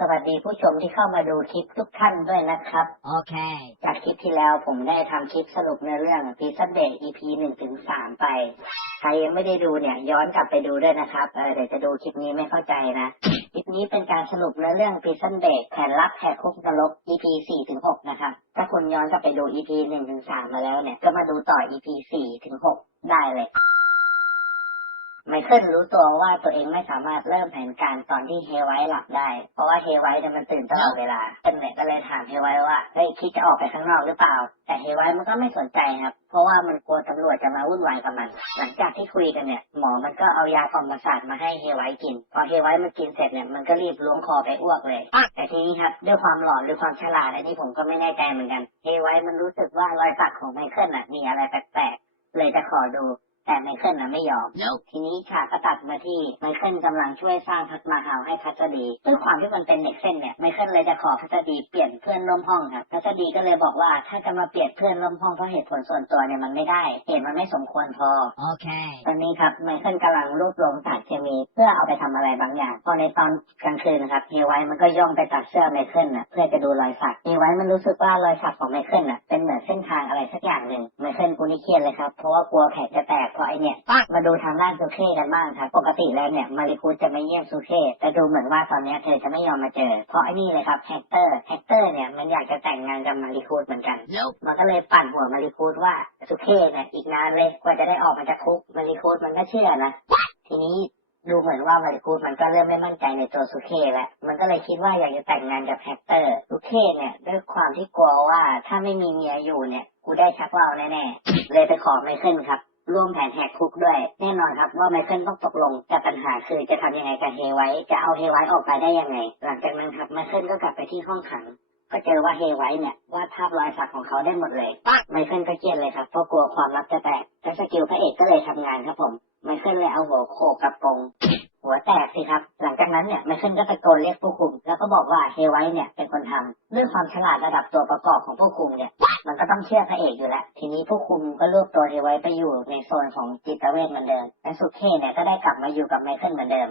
สวัสดีผู้ชมที่เข้ามาดูคลิปทุกท่านด้วยนะครับ Okay. จากคลิปที่แล้วผมได้ทำคลิปสรุปในเรื่อง p i z z a Day EP หนึ่งถึงสามไป ใครยังไม่ได้ดูเนี่ยย้อนกลับไปดูด้วยนะครับเออเดี๋ยวจะดูคลิปนี้ไม่เข้าใจนะ คลิปนี้เป็นการสรุปในเรื่อง p i z z a Day แผนลับแหกคุกนรก EP สี่ถึงหกนะครับ ถ้าคุณย้อนกลับไปดู EP หนึ่งถึงสามมาแล้วเนี่ย ก็มาดูต่อ EP สี่ถึงหกได้เลย ไมเคิลรู้ตัวว่าตัวเองไม่สามารถเริ่มแผนการตอนที่เฮไวท์หลับได้ เพราะว่าเฮไวท์เนี่ยมันตื่นตลอดเวลาเคิลเนี่ยก็เลยถามเฮไวท์ว่าเฮ้ยคิดจะออกไปข้างนอกหรือเปล่า แต่เฮไวท์มันก็ไม่สนใจครับ เพราะว่ามันกลัวตำรวจจะมาวุ่นวายกับมัน หลังจากที่คุยกันเนี่ยหมอมันก็เอายากล่อมประสาทมาให้เฮไวท์กิน พอเฮไวท์มันกินเสร็จเนี่ยมันก็รีบล้วงคอไปอ้วกเลย แต่ทีนี้ครับด้วยความหลอนหรือความฉลาดอันนี้ผมก็ไม่แน่ใจเหมือนกัน เฮไวท์มันรู้สึกว่ารอยสักของไมเคิลน่ะมีอะไรแปลกๆเลยจะขอดู แต่ไมเคิลน่ะไม่ยอม Nope. ทีนี้ฉากก็ตัดมาที่ไมเคิลกำลังช่วยสร้างทัศมาฮาวให้พัสดีด้วยความที่มันเป็นเด็กเส้นเนี่ยไมเคิลเลยจะขอพัสดีเปลี่ยนเพื่อนร่วมห้องครับพัสดีก็เลยบอกว่าถ้าจะมาเปลี่ยนเพื่อนร่วมห้องเพราะเหตุผลส่วนตัวเนี่ยมันไม่ได้เหตุมันไม่สมควรพอ Okay. ตอนนี้ครับไมเคิลกำลังรวบรวมสารเคมี เพื่อเอาไปทำอะไรบางอย่าง พอในตอนกลางคืนนะครับเฮไวท์มันก็ย่องไปตัดเสื้อไมเคิลน่ะเพื่อจะดูรอยสักเฮไวท์มันรู้สึกว่ารอยสักของไมเคิลน่ะ เป็นเหมือนเส้นทางอะไรสักอย่างหนึ่งไมเคิลกูนี่เครียดเลยครับ เพราะว่ากลัวแผลจะแตกเพราะไอเนี่ยมาดูทางด้านซูเค่กันบ้างครับ ปกติแล้วเนี่ยมาริคูจะไม่เยี่ยมซูเค่แต่ดูเหมือนว่าตอนเนี้ยเธอจะไม่ยอมมาเจอ เพราะไอ้นี่เลยครับแฮกเตอร์แฮกเตอร์เนี่ยมันอยากจะแต่งงานกับมาริคูเหมือนกัน Nope. มันก็เลยปั่นหัวมาริคูดว่าสุเคเนี่ยอีกนานเลยกว่าจะได้ออกมาจากคุกมาริคูดมันก็เชื่อนะทีนี้ ดูเหมือนว่ามาริคูดมันก็เริ่มไม่มั่นใจในตัวสุเคแล้วมันก็เลยคิดว่าอยากจะแต่งงานกับแฮกเตอร์สุเคเนี่ยด้วยความที่กลัวว่าถ้าไม่มีเมียอยู่เนี่ย กูได้ชักว่าวแน่ๆเลยไปขอไมเคิลครับร่วมแผนแหกคุกด้วย แน่นอนครับว่าไมเคิลต้องตกลงแต่ปัญหาคือจะทำยังไงกับเฮไวท์จะเอาเฮไวท์ออกไปได้ยังไง หลังจากนั้นครับไมเคิลก็กลับไปที่ห้องขัง ก็เจอว่าเฮไวท์เนี่ยวาดภาพรอยสักของเขาได้หมดเลยไมเคิลก็เครียดเลยครับเพราะกลัวความลับจะแตกและสกิลพระเอกก็เลยทำงานครับผม ไมเคิลเลยเอาหัวโขกกับกรงหัวแตกสิครับ หลังจากนั้นเนี่ยไมเคิลก็ตะโกนเรียกผู้คุม แล้วก็บอกว่าเฮไวท์เนี่ยเป็นคนทำด้วยความฉลาดระดับตัวประกอบของผู้คุมเนี่ย มันก็ต้องเชื่อพระเอกอยู่แล้ว ทีนี้ผู้คุมก็รวบตัวเฮไว้ไปอยู่ในโซนของจิตเวชเหมือนเดิม และสุเคเนี่ยก็ได้กลับมาอยู่กับไมเคิลเหมือนเดิม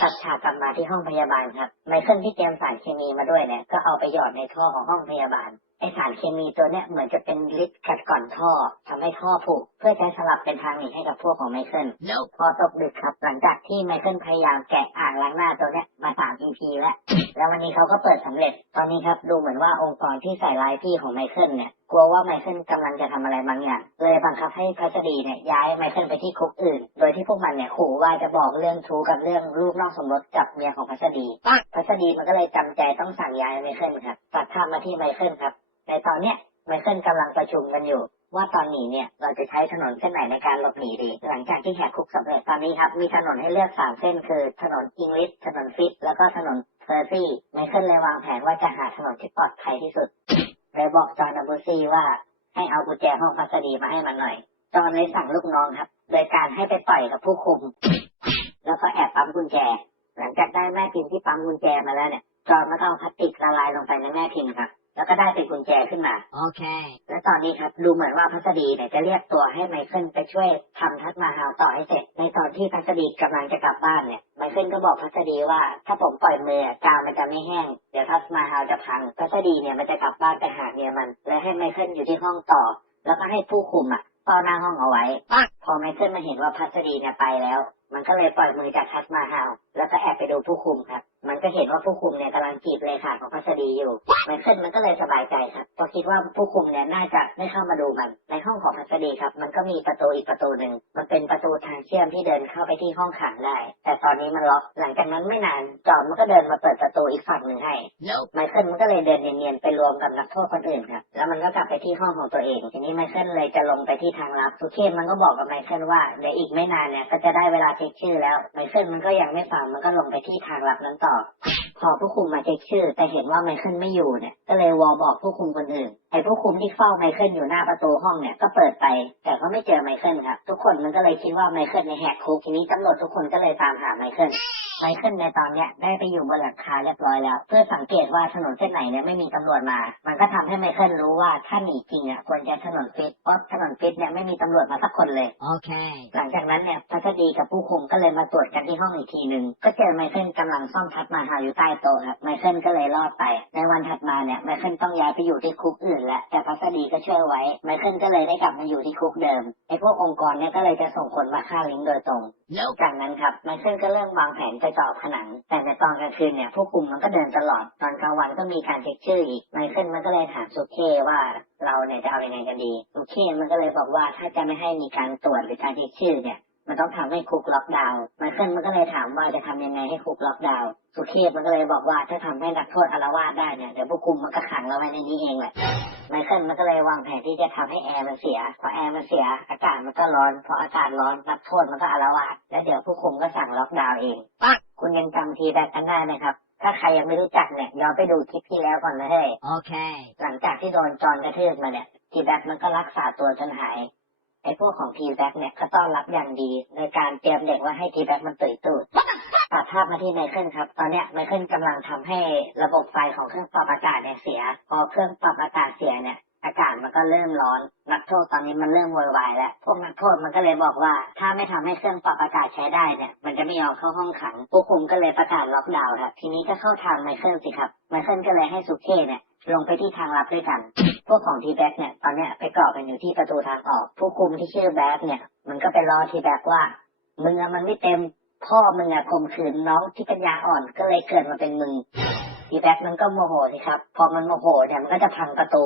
ตัดฉากกลับมาที่ห้องพยาบาลครับ ไมเคิลที่เตรียมสารเคมีมาด้วยเนี่ย ก็เอาไปหยอดในท่อของห้องพยาบาล ไอสารเคมีตัวเนี้ยเหมือนจะเป็นฤทธิ์กัดก่อนท่อทำให้ท่อผุเพื่อใช้สลับเป็นทางหนีให้กับพวกของไมเคิล Nope. พอตกดึกครับ หลังจากที่ไมเคิลพยายามแกะอ่างล้างหน้าตัวเนี้ยมาสาม EP แล้ว แล้ววันนี้เขาก็เปิดสำเร็จ ตอนนี้ครับดูเหมือนว่าองค์กรที่ใส่ร้ายพี่ของไมเคิลเนี่ยกลัวว่าไมเคิลกำลังจะทำอะไรบางอย่าง เลยบังคับให้พัสดีเนี่ยย้ายไมเคิลไปที่คุกอื่น โดยที่พวกมันเนี่ยขู่ว่าจะบอกเรื่องชู้กับเรื่องลูกนอกสมรสกับเมียของพัสดี พัสดีมันก็เลยจำใจต้องสั่งย้ายไมเคิลครับตัดภาพมาที่ไมเคิลครับ ในตอนเนี้ยไมเคิลกำลังประชุมกันอยู่ ว่าตอนหนีเนี่ยเราจะใช้ถนนเส้นไหนในการหลบหนีดี หลังจากที่แหกคุกสำเร็จตอนนี้ครับ มีถนนให้เลือกสามเส้นคือถนนอิงลิสถนนฟิตแล้วก็ถนนเฟอร์ซี่ไมเคิลเลยวางแผนว่าจะหาถนนที่ปลอดภัยที่สุดเลยบอกจอห์นอับูซี่ว่าให้เอากุญแจห้องพัสดีมาให้มันหน่อย จอห์นเลยสั่งลูกน้องครับ โดยการให้ไปต่อยกับผู้คุม แล้วก็แอบปั๊มกุญแจ หลังจากได้แม่พิมพ์ที่ปั๊มกุญแจมาแล้วเนี่ย จอห์นก็เอาพลาสติกละลายลงไปในแม่พิมพ์ครับ แล้วก็ได้เป็นกุญแจขึ้นมา Okay. และตอนนี้ครับดูเหมือนว่าพัสดีเนี่ยจะเรียกตัวให้ไมเคิลไปช่วยทำทัศมาฮาวต่อให้เสร็จ ในตอนที่พัสดีกำลังจะกลับบ้านเนี่ยไมเคิลก็บอกพัสดีว่า ถ้าผมปล่อยมือกาวมันจะไม่แห้ง เดี๋ยวทัศมาฮาวจะพัง พัสดีเนี่ยมันจะกลับบ้านไปหาเมียมัน และให้ไมเคิลอยู่ที่ห้องต่อ แล้วก็ให้ผู้คุมอะเฝ้าหน้าห้องเอาไว้ พอไมเคิลมาเห็นว่าพัสดีเนี่ยไปแล้ว มันก็เลยปล่อยมือจากทัศมาฮาว แล้วก็แอบไปดูผู้คุมครับ มันก็เห็นว่าผู้คุมเนี่ยกำลังจีบเลขาของพัสดีอยู่ไมเคิลมันก็เลยสบายใจครับเพราะคิดว่าผู้คุมเนี่ยน่าจะไม่เข้ามาดูมัน ในห้องของพัสดีครับ มันก็มีประตูอีกประตูหนึ่ง มันเป็นประตูทางเชื่อมที่เดินเข้าไปที่ห้องขังได้ แต่ตอนนี้มันล็อก หลังจากนั้นไม่นาน จอมมันก็เดินมาเปิดประตูอีกฝั่งหนึ่งให้ Nope. ไมเคิลมันก็เลยเดินเนียนๆไปรวมกับนักโทษคนอื่นครับ แล้วมันก็กลับไปที่ห้องของตัวเอง ทีนี้ไมเคิลเลยจะลงไปที่ทางลับสุเคนมันก็บอกกับไมเคิลว่าเดี๋ยวอีกไม่นานเนี่ยก็จะได้เวลาเช็คชื่อแล้ว ไมเคิลมันก็ยังไม่ฟัง มันก็ลงไปที่ทางลับนั้นต่อ了。 พอผู้คุมมาเช็คชื่อ แต่เห็นว่าไมเคิลไม่อยู่เนี่ย ก็เลยวอลบอกผู้คุมคนอื่น ไอ้ผู้คุมที่เฝ้าไมเคิลอยู่หน้าประตูห้องเนี่ย ก็เปิดไป แต่ก็ไม่เจอไมเคิลครับ ทุกคนมันก็เลยคิดว่าไมเคิลในยแหกคุก ทีนี้ตำรวจทุกคนก็เลยตามหาไมเคิล ไมเคิลในตอนเนี้ยได้ไปอยู่บนหลังคาเรียบร้อยแล้ว เพื่อสังเกตว่าถนนเส้นไหนเนี่ยไม่มีตำรวจมา มันก็ทำให้ไมเคิลรู้ว่าถ้าหนีจริงอะควรจะถนนฟิตเพราะถนนฟิตเนี่ยไม่มีตำรวจมาสักคนเลย Okay. หลังจากนั้นเนี่ยพัสดีกับผู้คุมก็เลยมาตรวจกันที่ห้องอีกทีหนึ่งก็เจอไมเคิลกำลังซ่อมทัดมาหาอยู่ใต้โต๊ะครับไมเคิลก็เลยรอดไป ในวันถัดมาเนี่ยไมเคิลต้องย้ายไปอยู่ที่คุกอื่นแล้วแต่พัสดีก็ช่วยไว้ไมเคิลก็เลยได้กลับมาอยู่ที่คุกเดิมไอ้พวกองค์กรเนี่ยก็เลยจะส่งคนมาฆ่าลิงโดยตรง Nope. จากนั้นครับไมเคิลก็เริ่มวางแผนจะเจาะผนัง แต่ในตอนกลางคืนเนี่ยผู้คุมมันก็เดินตลอดตอนกลางวันก็มีการเช็คชื่ออีกไมเคิลมันก็เลยถามสุเคว่าเราเนี่ยจะเอายังไงกันดีสุเคมันก็เลยบอกว่าถ้าจะไม่ให้มีการตรวจหรือการเช็คชื่อเนี่ย มันต้องทำให้คุกล็อกดาวน์ไมเคิลมันก็เลยถามว่าจะทำยังไงให้คุกล็อกดาวน์สุเคมันก็เลยบอกว่าถ้าทำให้นักโทษอารวาสได้เนี่ยเดี๋ยวผู้คุมมันก็ขังเราไว้ในนี้เองแหละไมเคิลมันก็เลยวางแผนที่จะทำให้แอร์มันเสียพอแอร์มันเสีย อากาศมันก็ร้อนพออากาศร้อนนักโทษมันก็อารวาสแล้วเดี๋ยวผู้คุมก็สั่งล็อกดาวน์เองปังคุณยังจำทีแบ็กกันได้ไหมครับถ้าใครยังไม่รู้จักเนี่ยย้อนไปดูคลิปที่แล้วก่อนนะเฮ้ย Okay. หลังจากที่โดนจอนกระทืบมาเนี่ยทีแบ็กมันก็รักษาตัวจนหาย ไอ้พวกของทีแบ็กเนี่ยก็ต้อนรับอย่างดี โดยการเตรียมเด็กว่าให้ทีแบ็กมันตื่นตูดตัดภาพมาที่ไมเคิลครับ ตอนเนี้ยไมเคิลกำลังทำให้ระบบไฟของเครื่องปรับอากาศเนี่ยเสีย พอเครื่องปรับอากาศเสียเนี่ย อากาศมันก็เริ่มร้อน นักโทษตอนนี้มันเริ่มโวยวายแล้ว พวกนักโทษมันก็เลยบอกว่า ถ้าไม่ทำให้เครื่องปรับอากาศใช้ได้เนี่ยมันจะไม่ยอมเข้าห้องขังผู้คุมก็เลยประกาศล็อกดาวน์ครับทีนี้ก็เข้าทางไมเคิลสิครับไมเคิลก็เลยให้สุเคเนี่ยลงไปที่ทางลับด้วยกัน พวกของทีแบ็กเนี่ยตอนเนี้ยไปเกาะกันอยู่ที่ประตูทางออก ผู้คุมที่ชื่อแบ็กเนี่ยมันก็ไปรอทีแบ็กว่ามึงอะมันไม่เต็มพ่อมึงอะข่มขืนน้องที่ปัญญาอ่อนก็เลยเกิดมาเป็นมึงทีแบ็กมันก็โมโหสิครับ พอมันโมโหเนี่ยมันก็จะพังประตู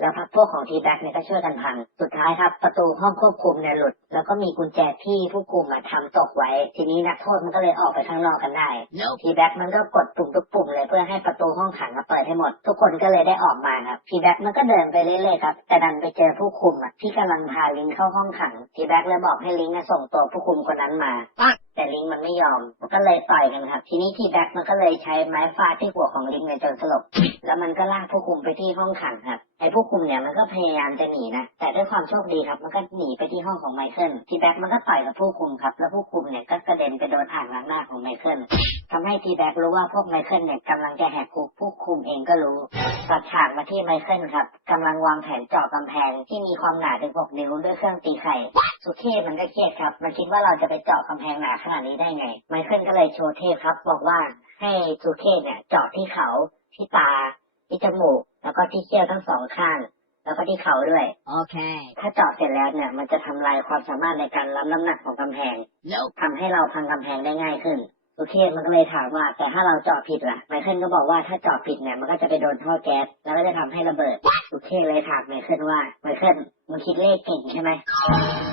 แล้วพักพวกของทีแบ็กเนี่ยก็ช่วยกันพัง สุดท้ายครับ ประตูห้องควบคุมเนี่ยหลุด แล้วก็มีกุญแจที่ผู้คุมมาทำตกไว้ ทีนี้นักโทษมันก็เลยออกไปข้างนอกกันได้ Nope. ทีแบ็กมันก็กดปุ่มทุกปุ่มเลยเพื่อให้ประตูห้องขังอะเปิดให้หมด ทุกคนก็เลยได้ออกมาครับทีแบ็กมันก็เดินไปเรื่อยๆครับแต่ดันไปเจอผู้คุมอะที่กำลังพาลิงเข้าห้องขังทีแบ็กเลยบอกให้ลิงอะส่งตัวผู้คุมคนนั้นมาปังแต่ลิงมันไม่ยอม มันก็เลยต่อยกันครับ ทีนี้ทีแบ็กมันก็เลยใช้ไม้ฟาดที่หัวของลิงเนี่ยจนสลบ แล้วมันก็ลากผู้คุมไปที่ห้องขังครับ ไอ้ผู้คุมเนี่ยมันก็พยายามจะหนีนะ แต่ด้วยความโชคดีครับ มันก็หนีไปที่ห้องของไมเคิลทีแบ็กมันก็ต่อยกับผู้คุมครับ แล้วผู้คุมเนี่ยก็กระเด็นไปโดนอ่างล้างหน้าของไมเคิลทำให้ทีแบ็กรู้ว่าพวกไมเคิลเนี่ยกำลังจะแหกคุกผู้คุมเองก็รู้ตัดฉากมาที่ไมเคิลครับกำลังวางแผนเจาะกำแพงที่มีความหนาถึง6นิ้วด้วยเครื่องตีไข่ สุเทพมันก็เครียดครับ มันคิดว่าเราจะไปเจาะกำแพงหนาขนาดนี้ได้ไง ไมเคิลก็เลยโชว์เทพครับ บอกว่าให้สุเทพเนี่ยเจาะที่เขาที่ตาที่จมูกแล้วก็ที่เขี้ยวทั้งสองข้าง แล้วก็ที่เขาด้วย Okay. ถ้าเจาะเสร็จแล้วเนี่ย มันจะทำลายความสามารถในการรับน้ำหนักของกำแพง Nope. ทำให้เราพังกำแพงได้ง่ายขึ้นสุเทพมันก็เลยถามว่า แต่ถ้าเราเจาะผิดล่ะไมเคิลก็บอกว่าถ้าเจาะผิดเนี่ยมันก็จะไปโดนท่อแก๊สแล้วก็จะทำให้ระเบิดสุเทพเลยถามไมเคิลว่าไมเคิลมึงคิดเลขเก่งใช่ไหม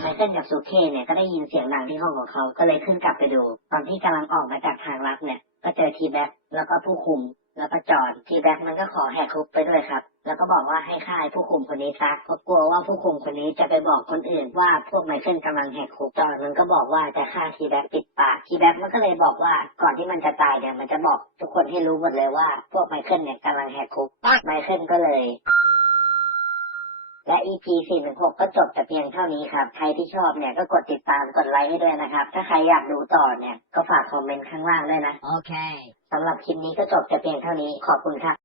ไมเคิลกับสุเทพเนี่ยก็ได้ยินเสียงดังที่ห้องของเขาก็เลยขึ้นกลับไปดู ตอนที่กำลังออกมาจากทางลับเนี่ย ก็เจอทีแบ็กแล้วก็ผู้คุม แล้วก็จอห์นทีแบ็กมันก็ขอแหกคุกไปด้วยครับ แล้วก็บอกว่าให้ฆ่าผู้คุมคนนี้ซะเพราะกลัวว่าผู้คุมคนนี้จะไปบอกคนอื่นว่าพวกไมเคิลกำลังแหกคุกจอห์นมันก็บอกว่าจะฆ่าทีแบ็กปิดปากทีแบ็กมันก็เลยบอกว่าก่อนที่มันจะตายเนี่ยมันจะบอกทุกคนให้รู้หมดเลยว่า พวกไมเคิลเนี่ยกำลังแหกคุกไมเคิลก็เลย และ EP 416 ก็จบแต่เพียงเท่านี้ครับ ใครที่ชอบเนี่ยก็กดติดตามกดไลค์ให้ด้วยนะครับ ถ้าใครอยากดูต่อเนี่ยก็ฝากคอมเมนต์ข้างล่างด้วยนะ Okay. สำหรับคลิปนี้ก็จบแต่เพียงเท่านี้ขอบคุณครับ